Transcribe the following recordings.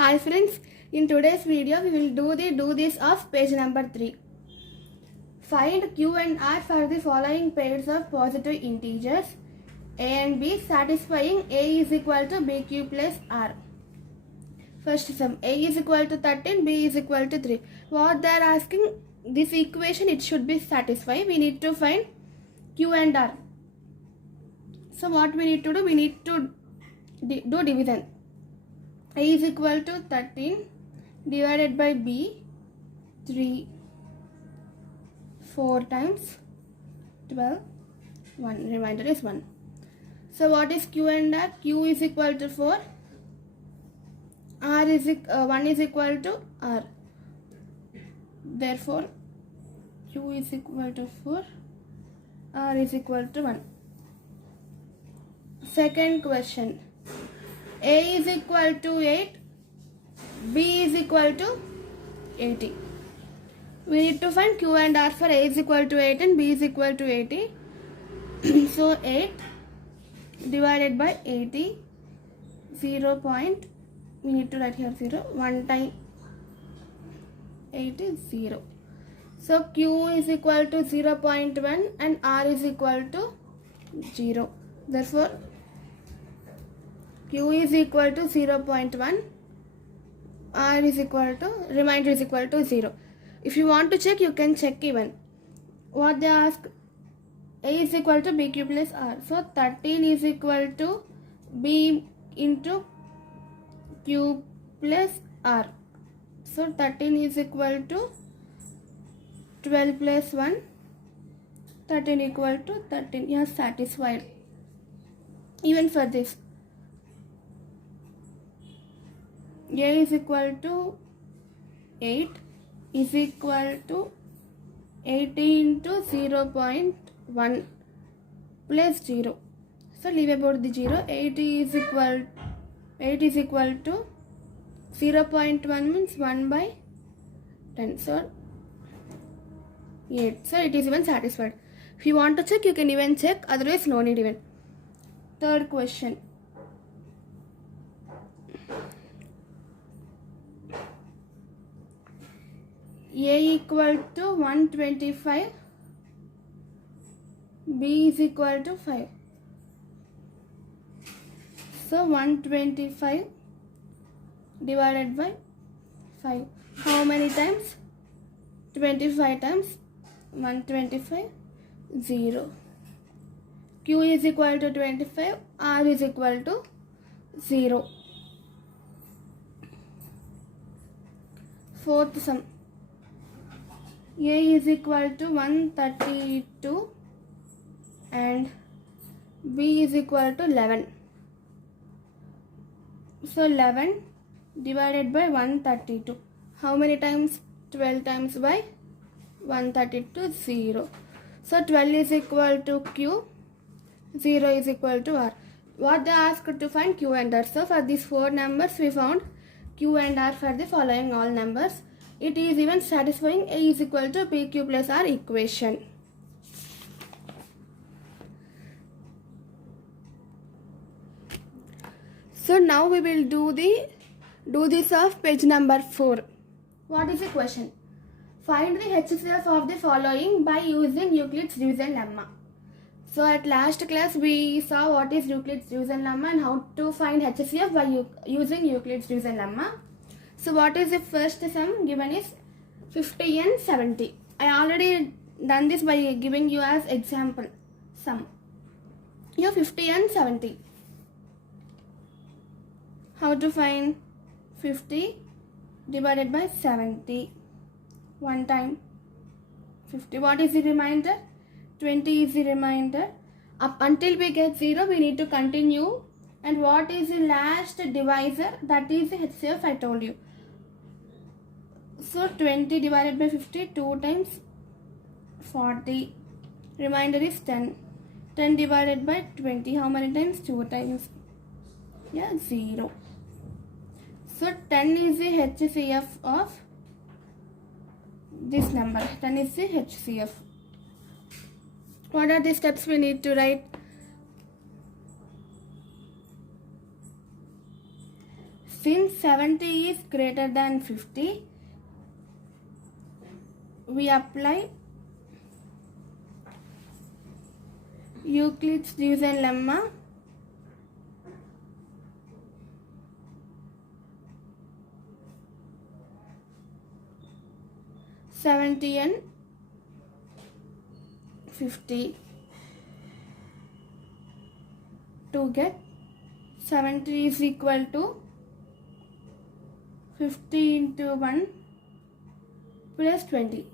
Hi friends, in today's video we will do this of page number 3. Find Q and R for the following pairs of positive integers a and b satisfying a is equal to bq plus r. First sum, a is equal to 13, b is equal to 3. What they are asking, this equation it should be satisfied. We need to find Q and R. So what we need to do, we need to do division. A is equal to 13 divided by b 3 4 times 12 1 remainder is 1. So what is Q and R? Q is equal to 4, R is 1 is equal to R. Therefore Q is equal to 4, R is equal to 1. Second question, A is equal to 8, B is equal to 80. We need to find Q and R for A is equal to 8 and B is equal to 80. So 8 divided by 80, 0. We need to write here 0. 1 time 8 is 0. So Q is equal to 0.1 and R is equal to 0. Therefore Q is equal to 0.1, R is equal to, remainder is equal to 0. If you want to check, you can check even. What they ask, A is equal to BQ plus R. So 13 is equal to B into Q plus R. So 13 is equal to 12 plus 1, 13 equal to 13. You are satisfied. Even for this, A is equal to 8 is equal to 80 into 0.1 plus 0. So leave about the 0. 8 is equal to 0.1 means 1 by 10. So 8. So it is even satisfied. If you want to check, you can even check. Otherwise, no need even. Third question. A equal to 125, B is equal to 5. So 125 divided by 5. How many times? 25 times 125, 0. Q is equal to 25, R is equal to 0. Fourth sum. A is equal to 132 and B is equal to 11. So 11 divided by 132. How many times? 12 times by 132, 0. So 12 is equal to Q, 0 is equal to R. What they asked to find Q and R. So for these 4 numbers we found Q and R for the following all numbers. It is even satisfying A is equal to PQ plus R equation. So now we will do this of page number 4. What is the question? Find the HCF of the following by using Euclid's division lemma. So at last class we saw what is Euclid's division lemma and how to find HCF by using Euclid's division lemma. So what is the first sum given is 50 and 70. I already done this by giving you as example sum. Here 50 and 70. How to find 50 divided by 70? 1 time 50. What is the remainder? 20 is the remainder. Up until we get 0, we need to continue. And what is the last divisor? That is the HCF I told you. So 20 divided by 50, 2 times 40. Remainder is 10. 10 divided by 20. How many times? 2 times. Yeah, 0. So 10 is the HCF of this number. 10 is the HCF. What are the steps we need to write? Since 70 is greater than 50, we apply Euclid's division lemma. Seventy and 50 to get 70 is equal to 50 into 1 plus 20.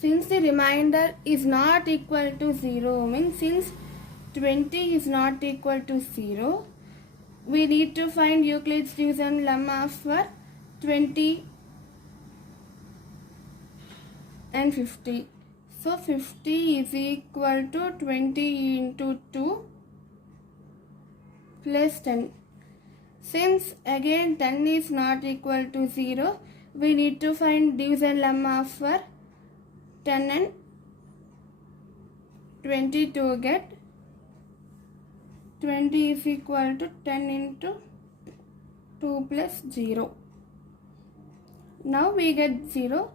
Since the remainder is not equal to 0, means since 20 is not equal to 0, we need to find Euclid's division lemma for 20 and 50. So 50 is equal to 20 into 2 plus 10. Since again 10 is not equal to 0, we need to find division lemma for 10 and 20 to get 20 is equal to 10 into 2 plus 0. Now we get 0.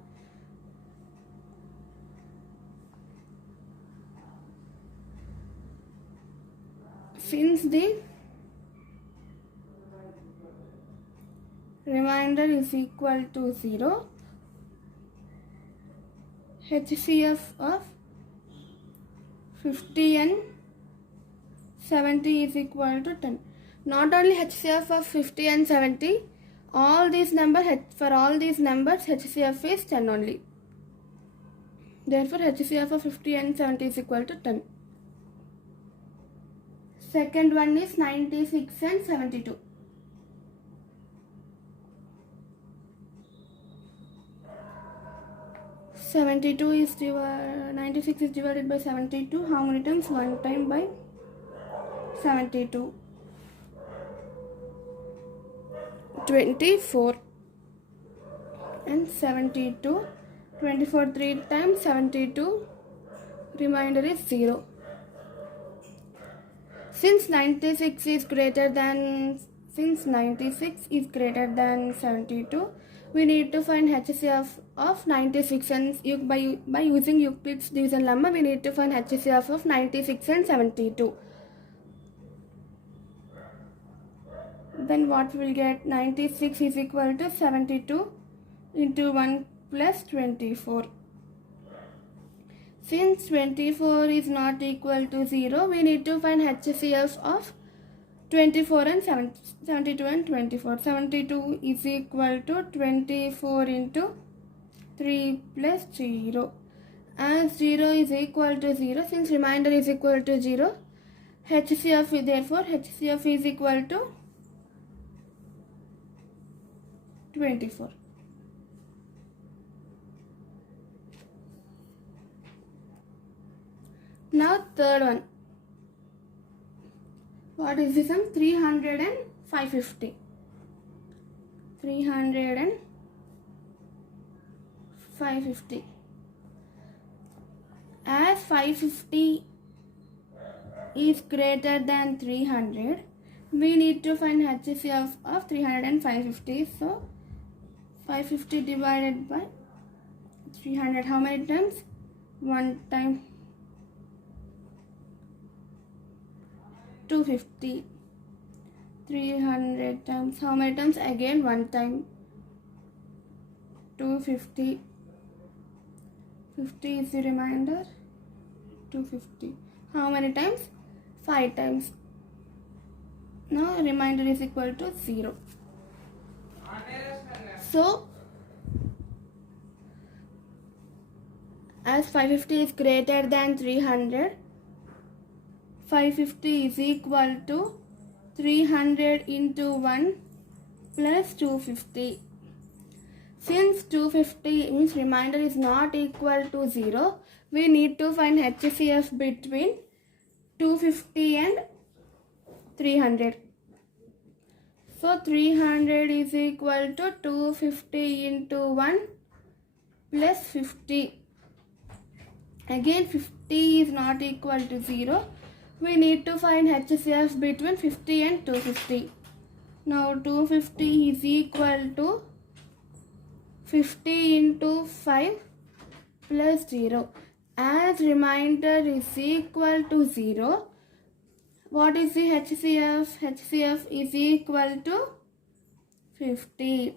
Since the remainder is equal to 0, HCF of 50 and 70 is equal to 10. Not only HCF of 50 and 70, all these numbers, for all these numbers, HCF is 10 only. Therefore, HCF of 50 and 70 is equal to 10. Second one is 96 and 72. Is 96 is divided by 72. How many times? 1 time by 72. 24 and 72. 24 3 times 72. Remainder is 0. Since 96 is greater than 72, we need to find HCF of 96, and by using Euclid's division lemma, we need to find HCF of 96 and 72. Then what we will get? 96 is equal to 72 into 1 plus 24. Since 24 is not equal to 0, we need to find HCF of 24 and 72 and 24. 72 is equal to 24 into 3 plus 0. As 0 is equal to 0, since remainder is equal to 0, HCF, therefore HCF is equal to 24. Now third one. What is this one? 300 and 550. 300 and 550. As 550 is greater than 300, we need to find HCF of 300 and 550. So 550 divided by 300. How many times? 1 time. 250. 300 times. How many times? Again 1 time. 250. 50 is the remainder. 250. How many times? 5 times. Now remainder is equal to 0. So as 550 is greater than 300, 550 is equal to 300 into 1 plus 250. Since 250 means remainder is not equal to 0, we need to find HCF between 250 and 300. So 300 is equal to 250 into 1 plus 50. Again 50 is not equal to 0. we need to find HCF between 50 and 250. Now 250 is equal to 50 into 5 plus 0. As remainder is equal to 0, what is the HCF? HCF is equal to 50.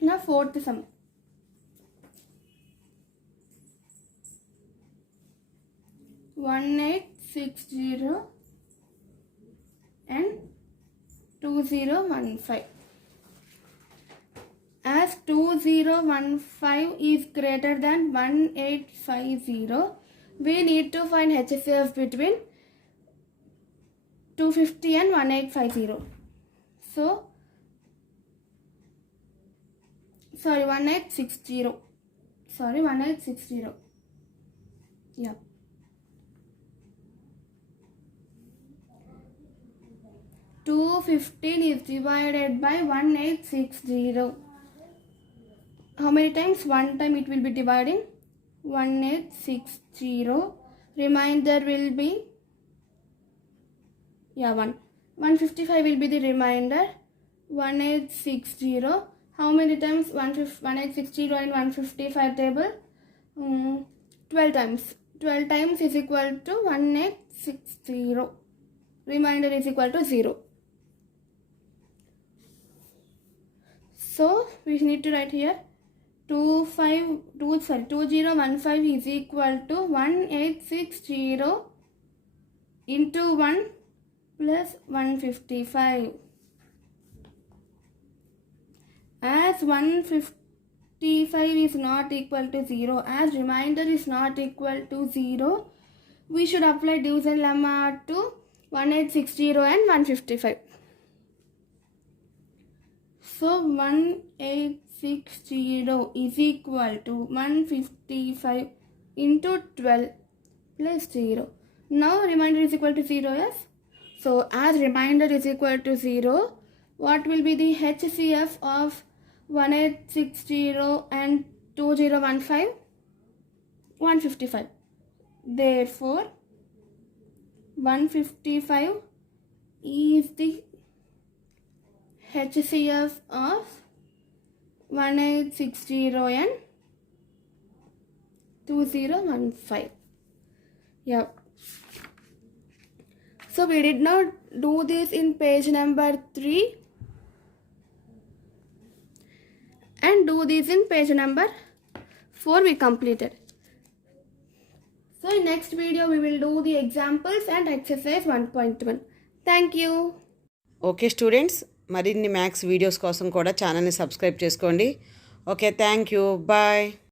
Now fourth sum. One 1860 and 2015. As 2015 is greater than 1850, we need to find HCF between 250 and 1850. So, 1860. 1860. Yeah. $215 is divided by 1860. How many times? One time it will be dividing. 1860. Remainder will be 1. 155 will be the remainder. 1860. How many times? 1860 and 155 table? 12 times. 12 times is equal to 1860. Remainder is equal to 0. So we need to write here 2015 is equal to 1860 into 1 plus 155. As 155 is not equal to 0, as remainder is not equal to 0, we should apply division lemma to 1860 and 155. So 1860 is equal to 155 into 12 plus 0. Now remainder is equal to 0, yes? So as remainder is equal to 0, what will be the HCF of 1860 and 2015? 155. Therefore, 155 is the HCF of 1860 and 2015. Yeah. So we did not do this in page number 3 and do this in page number 4. We completed. So in next video we will do the examples and exercise 1.1. Thank you. Okay students, మరిన్ని maths videos కోసం కూడా ఛానల్ని subscribe చేసుకోండి. Okay, thank you, bye.